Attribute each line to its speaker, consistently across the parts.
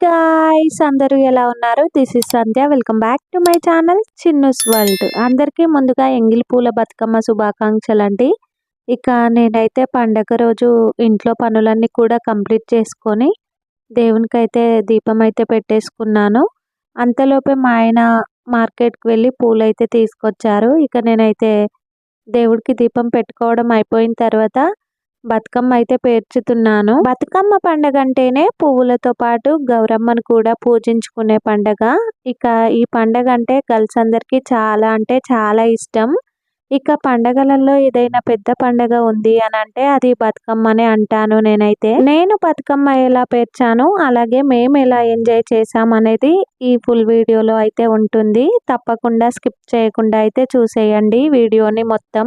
Speaker 1: Guys అందరూ ఎలా ఉన్నారు? This is Sandhya welcome back to my channel Chinnus world అందరికీ ముందుగా ఎంగిలి పూల బతుకమ్మ శుభాకాంక్షలు అండి. ఇక నేనైతే పండగ రోజు ఇంట్లో పనులన్నీ కూడా కంప్లీట్ చేసుకొని దేవునికి అయితే దీపం అయితే పెట్టేసుకున్నాను. అంతలోపే మా ఆయన మార్కెట్కి వెళ్ళి పూలు అయితే తీసుకొచ్చారు. ఇక నేనైతే దేవుడికి దీపం పెట్టుకోవడం అయిపోయిన తర్వాత బతుకమ్మ అయితే పేర్చుతున్నాను. బతుకమ్మ పండగ అంటేనే పువ్వులతో పాటు గౌరమ్మను కూడా పూజించుకునే పండగ. ఇక ఈ పండగ అంటే గర్ల్స్ అందరికీ చాలా అంటే చాలా ఇష్టం. ఇక పండగలలో ఏదైనా పెద్ద పండగ ఉంది అని అంటే అది బతుకమ్మనే అంటాను నేనైతే. నేను బతుకమ్మ ఎలా పేర్చాను అలాగే మేము ఎలా ఎంజాయ్ చేసాం అనేది ఈ ఫుల్ వీడియోలో అయితే ఉంటుంది. తప్పకుండా స్కిప్ చేయకుండా అయితే చూసేయండి వీడియోని మొత్తం.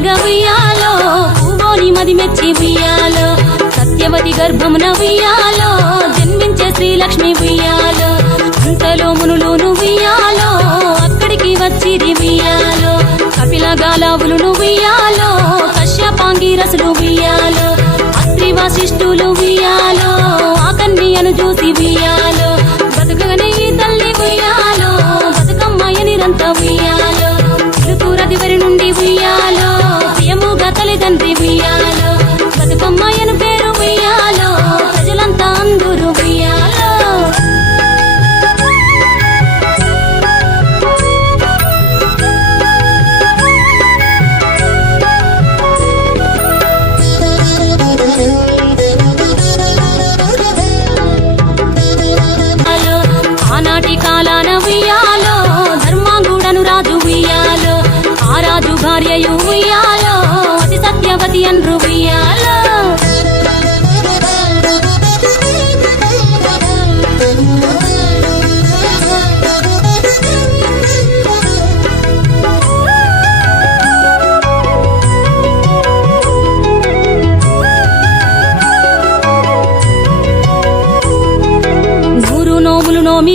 Speaker 2: పుట్టమని వేడగా ఉయ్యాలో పువ్వోని మది మెచ్చి ఉయ్యాలో సత్యవతి గర్భమున ఉయ్యాలో జన్మించే శ్రీలక్ష్మి ఉయ్యాలో అంతలో మునులు ఉయ్యాలో అక్కడికి వచ్చి ఉయ్యాలో కపిల గాలావులు ఉయ్యాలో కశ్యపాంగి రసులు ఉయ్యాలో అత్రి వశిష్ఠులు ఉయ్యాలో ఆకన్యను చూసి ఉయ్యాలో నాటి కాలాన ఉయ్యాలో ధర్మాంగుడను రాజు ఉయ్యాలో ఆ రాజు భార్యయు ఉయ్యాలో అతి సత్యవతి అన్రు ఉయ్యాలో. నూరు నోములు నోమి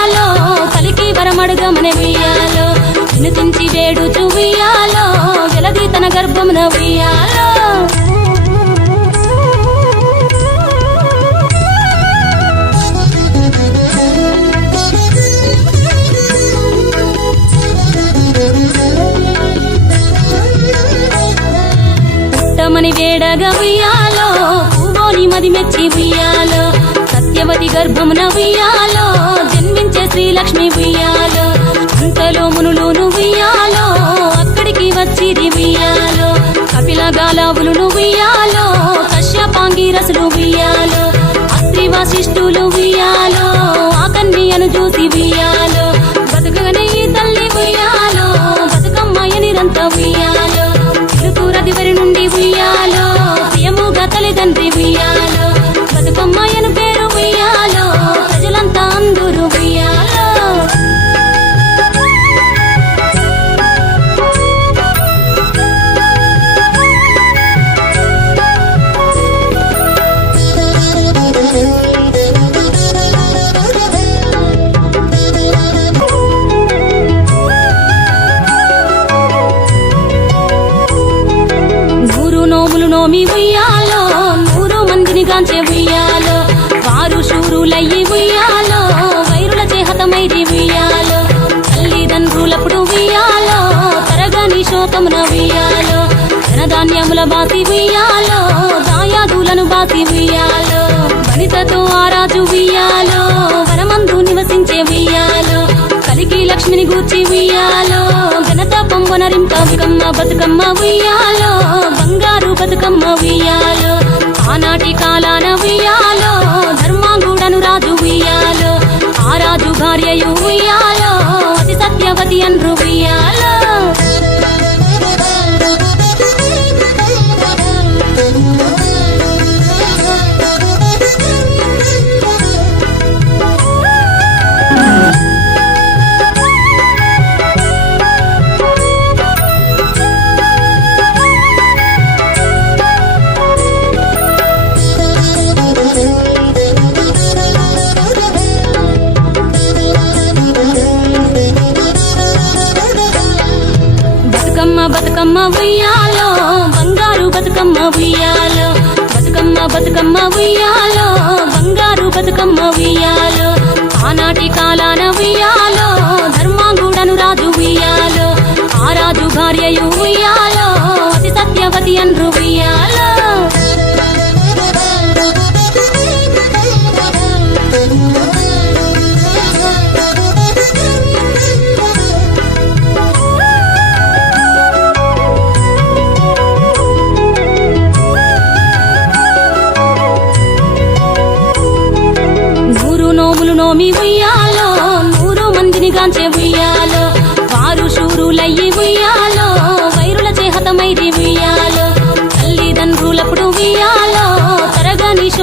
Speaker 2: కరమడుగ మన తుంచి వేడు చువియాలో వెలది తన గర్భమున వియాలో మని వేడగా ఉయ్యాలో పూవోని మది మెచ్చి ఉయ్యాలో సత్యవతి గర్భమున ఉయ్యాలో శ్రీలక్ష్మి ఉయ్యాలో అంతలో మునులు ఉయ్యాలో అక్కడికి వచ్చిది ఉయ్యాలో కపిల గాలావులు ఉయ్యాలో కశ్యపాంగి రసులు ఉయ్యాలో అస్త్రి వాసిష్ఠులు ఉయ్యాలో ఆ కన్యను చూసి ఉయ్యాలో బతుకగనే ఈ తల్లి ఉయ్యాలో బతుకమ్మ ఎనిరంత ఉయ్యాలో ఇరుతూరది వరి నుండి ఉయ్యాలో ప్రియముగా తల్లిదండ్రి ఉయ్యాలో. మందిని ఉయ్యాలో వారు శూరులయ్యి ఉయ్యాలో వైరుల చేహతమైది ఉయ్యాలో తల్లిదండ్రులప్పుడు ఉయ్యాలో తరగని శోకమున ఉయ్యాలో ధనధాన్యముల బాసి ఉయ్యాలో దాయాదులను బాసి ఉయ్యాలో వనితతో ఆరాజు ఉయ్యాలో వనమందు నివసించే ఉయ్యాలో కలిగి లక్ష్మిని గూర్చి ఉయ్యాలో ఘనత పొంగొనరింప బతుకమ్మ బతుకమ్మ ఉయ్యాలో బంగారు ఆనాటి ఉయ్యాలో ధర్మాంగుడను రాజు ఉయ్యాలో ఆ రాజు భార్యయు ఉయ్యాలో అతి సత్యవతి అన్రు సత్యవతి నోములు నోమి ఉయ్యాలో నూరు మందిని గాంచే ఉయ్యాలో వారు శూరులయ్యి ఉయ్యాలో వైరుల చేహతమైది ఉయ్యాలో.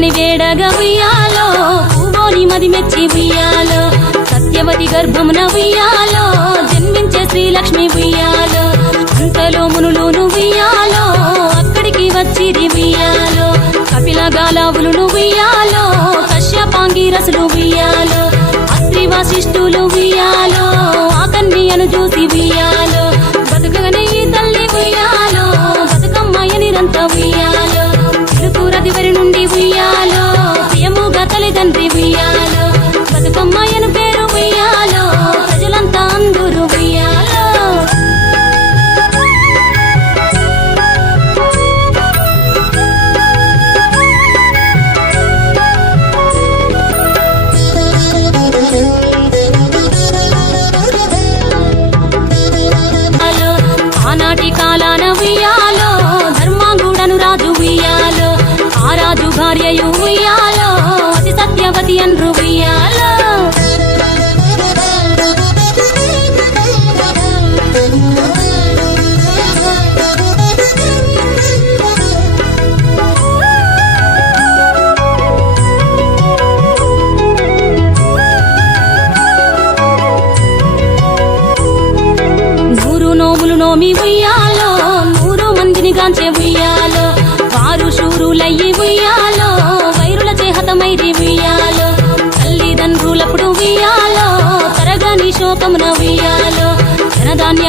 Speaker 2: మని వేడగ ఉయ్యాలో పూవోని మది మెచ్చి ఉయ్యాలో సత్యవతి గర్భమున ఉయ్యాలో జన్మించే శ్రీలక్ష్మి ఉయ్యాలో అంతలో మునులు ఉయ్యాలో అక్కడికి వచ్చిది ఉయ్యాలో కపిల గాలావులు ఉయ్యాలో కశ్యపాంగి రసులు ఉయ్యాలో అత్రి వాసిష్ఠులు ఉయ్యాలో ఆ కన్యను చూసి ఉయ్యాలో బతుకగనే తల్లి ఉయ్యాలో బతుకమ్మాయ నిరంత ఉయ్యాలో. ఇరుతూరది వరి నుండి ఉయ్యాలో. ప్రియముగా తల్లిదండ్రి ఉయ్యాలో.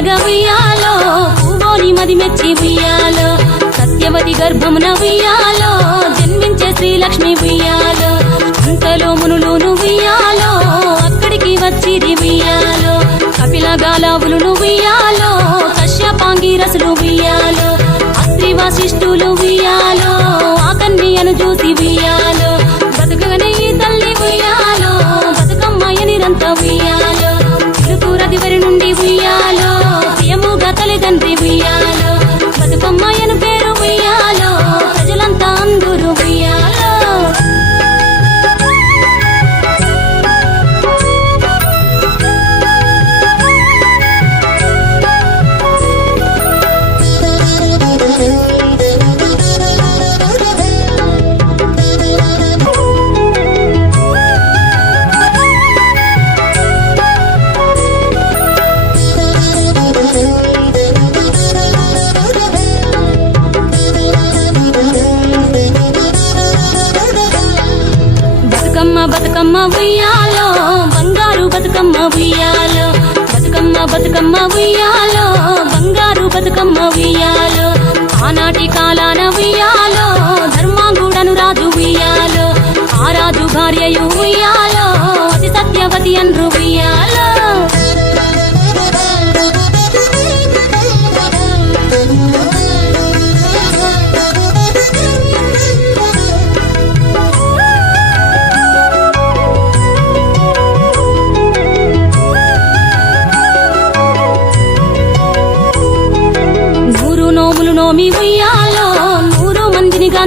Speaker 2: పుట్టమని వేడగా ఉయ్యాలో పువ్వోని మది మెచ్చి ఉయ్యాలో సత్యవతి గర్భమున ఉయ్యాలో జన్మించే శ్రీలక్ష్మి ఉయ్యాలో అంతలో మునులు ఉయ్యాలో అక్కడికి వచ్చి ఉయ్యాలో కపిల గాలావులు ఉయ్యాలో కశ్యపాంగి రసులు ఉయ్యాలో అస్త్రి వశిష్ఠులు ఉయ్యాలో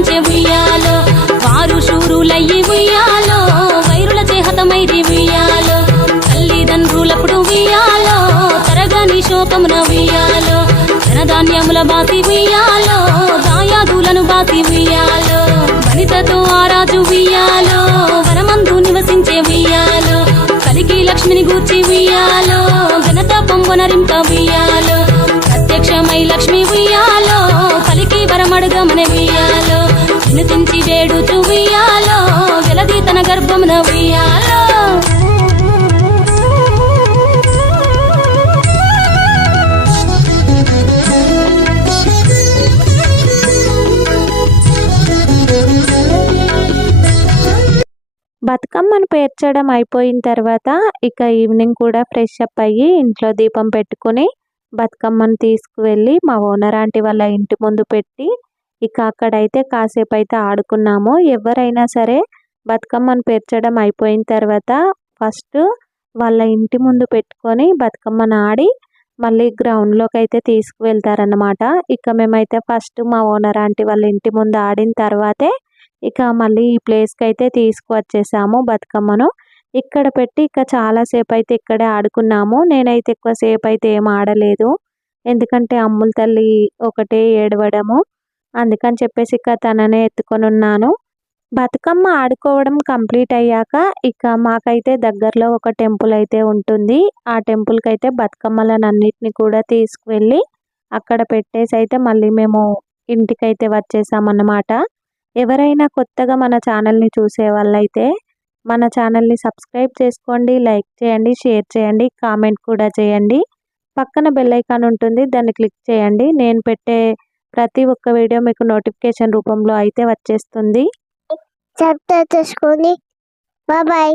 Speaker 2: పంచే ఉయ్యాలో వారు శూరులయ్యి ఉయ్యాలో వైరుల చేహతమైరి ఉయ్యాలో తల్లిదండ్రులప్పుడు ఉయ్యాలో తరగని శోకమున ఉయ్యాలో ధనధాన్యముల బాసి ఉయ్యాలో దాయాదులను బాసి ఉయ్యాలో వనితతో ఆరాజు ఉయ్యాలో వనమందు నివసించే ఉయ్యాలో కలికి లక్ష్మిని గూర్చి ఉయ్యాలో ఘనత పొంగునరింప ఉయ్యాలో ప్రత్యక్షమై లక్ష్మి ఉయ్యాలో కలికి వరమడుగమని ఉయ్యాలో. తుంచి వేడుచు ఉయ్యాలో వెలది తన గర్భమున ఉయ్యాలో.
Speaker 1: బతుకమ్మను పేర్చడం అయిపోయిన తర్వాత ఇక ఈవినింగ్ కూడా ఫ్రెష్ అప్ అయ్యి ఇంట్లో దీపం పెట్టుకొని బతుకమ్మను తీసుకువెళ్ళి మా ఓనర్ ఆంటీ వాళ్ళ ఇంటి ముందు పెట్టి ఇక అక్కడైతే కాసేపు అయితే ఆడుకున్నాము. ఎవరైనా సరే బతుకమ్మను పేర్చడం అయిపోయిన తర్వాత ఫస్ట్ వాళ్ళ ఇంటి ముందు పెట్టుకొని బతుకమ్మను ఆడి మళ్ళీ గ్రౌండ్లోకి అయితే తీసుకువెళ్తారనమాట ఇక మేమైతే ఫస్ట్ మా ఓనర్ ఆంటీ వాళ్ళ ఇంటి ముందు ఆడిన తర్వాతే ఇక మళ్ళీ ఈ ప్లేస్కి అయితే తీసుకువచ్చేసాము బతుకమ్మను. ఇక్కడ పెట్టి ఇక చాలాసేపు అయితే ఇక్కడే ఆడుకున్నాము. నేనైతే ఎక్కువసేపు అయితే ఏం ఆడలేదు. ఎందుకంటే అమ్ముల తల్లి ఒకటే ఏడవడము. అందుకని చెప్పేసి ఇక తననే ఎత్తుకొని ఉన్నాను. బతుకమ్మ ఆడుకోవడం కంప్లీట్ అయ్యాక ఇక మాకైతే దగ్గరలో ఒక టెంపుల్ అయితే ఉంటుంది. ఆ టెంపుల్కి అయితే బతుకమ్మలను అన్నిటిని కూడా తీసుకువెళ్ళి అక్కడ పెట్టేసి అయితే మళ్ళీ మేము ఇంటికైతే వచ్చేసామన్నమాట. ఎవరైనా కొత్తగా మన ఛానల్ని చూసే వాళ్ళైతే మన ఛానల్ని సబ్స్క్రైబ్ చేసుకోండి లైక్ చేయండి షేర్ చేయండి కామెంట్ కూడా చేయండి. పక్కన బెల్ ఐకాన్ ఉంటుంది దాన్ని క్లిక్ చేయండి. నేను పెట్టే ప్రతి ఒక్క వీడియో మీకు నోటిఫికేషన్ రూపంలో అయితే వచ్చేస్తుంది.
Speaker 3: సబ్స్క్రైబ్ చేసుకోండి. Bye bye.